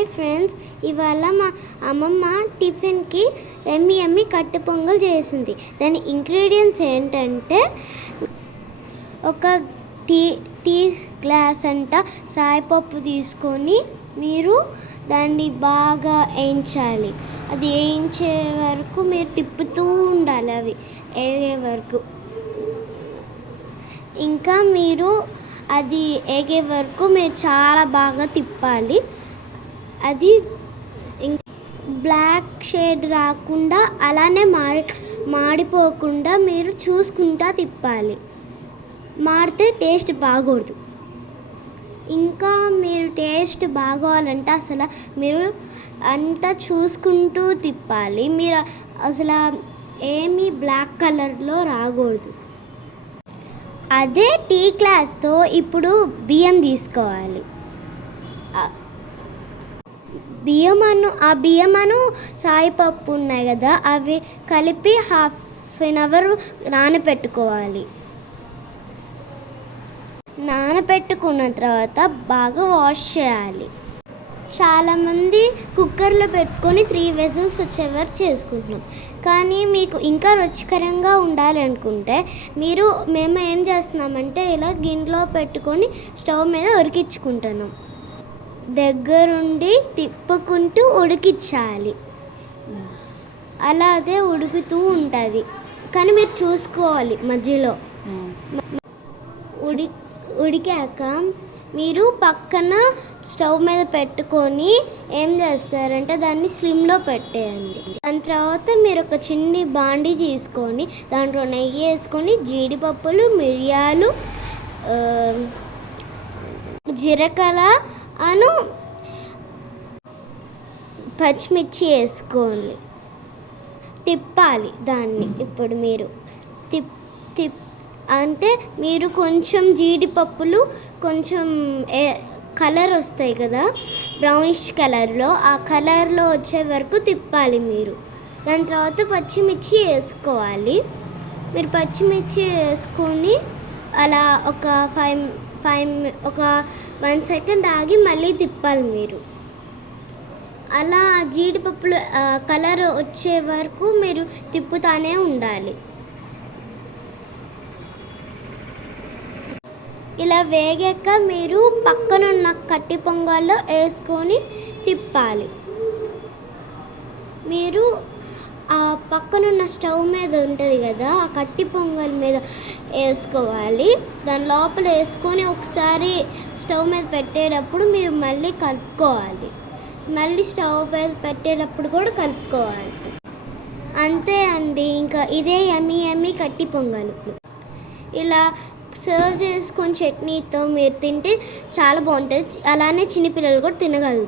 Hi friends, ఇవాళ మా అమ్మమ్మ టిఫిన్కి ఎమ్మి కట్టె పొంగల్ చేసింది. దాని ఇంగ్రీడియంట్స్ ఏంటంటే ఒక టీ గ్లాస్ అంట సాయిపప్పు తీసుకొని మీరు దాన్ని బాగా వేయించాలి. అది వేయించే వరకు మీరు తిప్పుతూ ఉండాలి, అవి వేగే వరకు. ఇంకా మీరు అది వేగే వరకు మీరు చాలా బాగా తిప్పాలి. అది బ్లాక్ షేడ్ రాకుండా అలానే మాడిపోకుండా మీరు చూసుకుంటా తిప్పాలి. మాడితే టేస్ట్ బాగోదు. ఇంకా మీరు టేస్ట్ బాగోవాలంటే అసలు మీరు అంతా చూసుకుంటూ తిప్పాలి. మీరు అసలు ఏమీ బ్లాక్ కలర్లో రాకూడదు. అదే టీ గ్లాస్తో ఇప్పుడు బియ్యం తీసుకోవాలి. బియ్యమను సాయిపప్పు ఉన్నాయి కదా, అవి కలిపి ½ అవర్ నానబెట్టుకోవాలి. నానబెట్టుకున్న తర్వాత బాగా వాష్ చేయాలి. చాలామంది కుక్కర్లో పెట్టుకొని 3 విజిల్స్ వచ్చే వరకు చేసుకుంటున్నాం. కానీ మీకు ఇంకా రుచికరంగా ఉండాలి అనుకుంటే మేము ఏం చేస్తున్నామంటే ఇలా గిన్నెలో పెట్టుకొని స్టవ్ మీద ఉడికించుకుంటున్నాం. దగ్గరుండి తిప్పుకుంటూ ఉడికించాలి. అలా అదే ఉడుకుతూ ఉంటుంది, కానీ మీరు చూసుకోవాలి. మధ్యలో ఉడికాక మీరు పక్కన స్టవ్ మీద పెట్టుకొని ఏం చేస్తారంటే దాన్ని స్లిమ్లో పెట్టేయండి. దాని తర్వాత మీరు ఒక చిన్ని బాండి తీసుకొని దాంట్లో నెయ్యి వేసుకొని జీడిపప్పులు, మిరియాలు, జీలకర్ర పచ్చిమిర్చి వేసుకోండి. తిప్పాలి దాన్ని. ఇప్పుడు మీరు అంటే మీరు కొంచెం జీడిపప్పులు కొంచెం కలర్ వస్తాయి కదా, బ్రౌనిష్ కలర్లో, ఆ కలర్లో వచ్చే వరకు తిప్పాలి మీరు. దాని తర్వాత పచ్చిమిర్చి వేసుకోవాలి. మీరు పచ్చిమిర్చి వేసుకొని అలా ఒక 1 సెకండ్ ఆగి మళ్ళీ తిప్పాలి మీరు. అలా జీడిపప్పులు కలర్ వచ్చే వరకు మీరు తిప్పుతానే ఉండాలి. ఇలా వేగాక మీరు పక్కనున్న కట్టె పొంగల్లో వేసుకొని తిప్పాలి. మీరు ఆ పక్కనున్న స్టవ్ మీద ఉంటుంది కదా, ఆ కట్టె పొంగల్ మీద వేసుకోవాలి. దాని లోపల వేసుకొని ఒకసారి స్టవ్ మీద పెట్టేటప్పుడు మీరు మళ్ళీ కలుపుకోవాలి. మళ్ళీ స్టవ్ మీద పెట్టేటప్పుడు కూడా కలుపుకోవాలి. అంతే అండి, ఇంకా ఇదే యమ్మీ కట్టె పొంగల్. ఇలా సర్వ్ చేసుకొని చట్నీతో మీరు తింటే చాలా బాగుంటుంది. అలానే చిన్నపిల్లలు కూడా తినగలరు.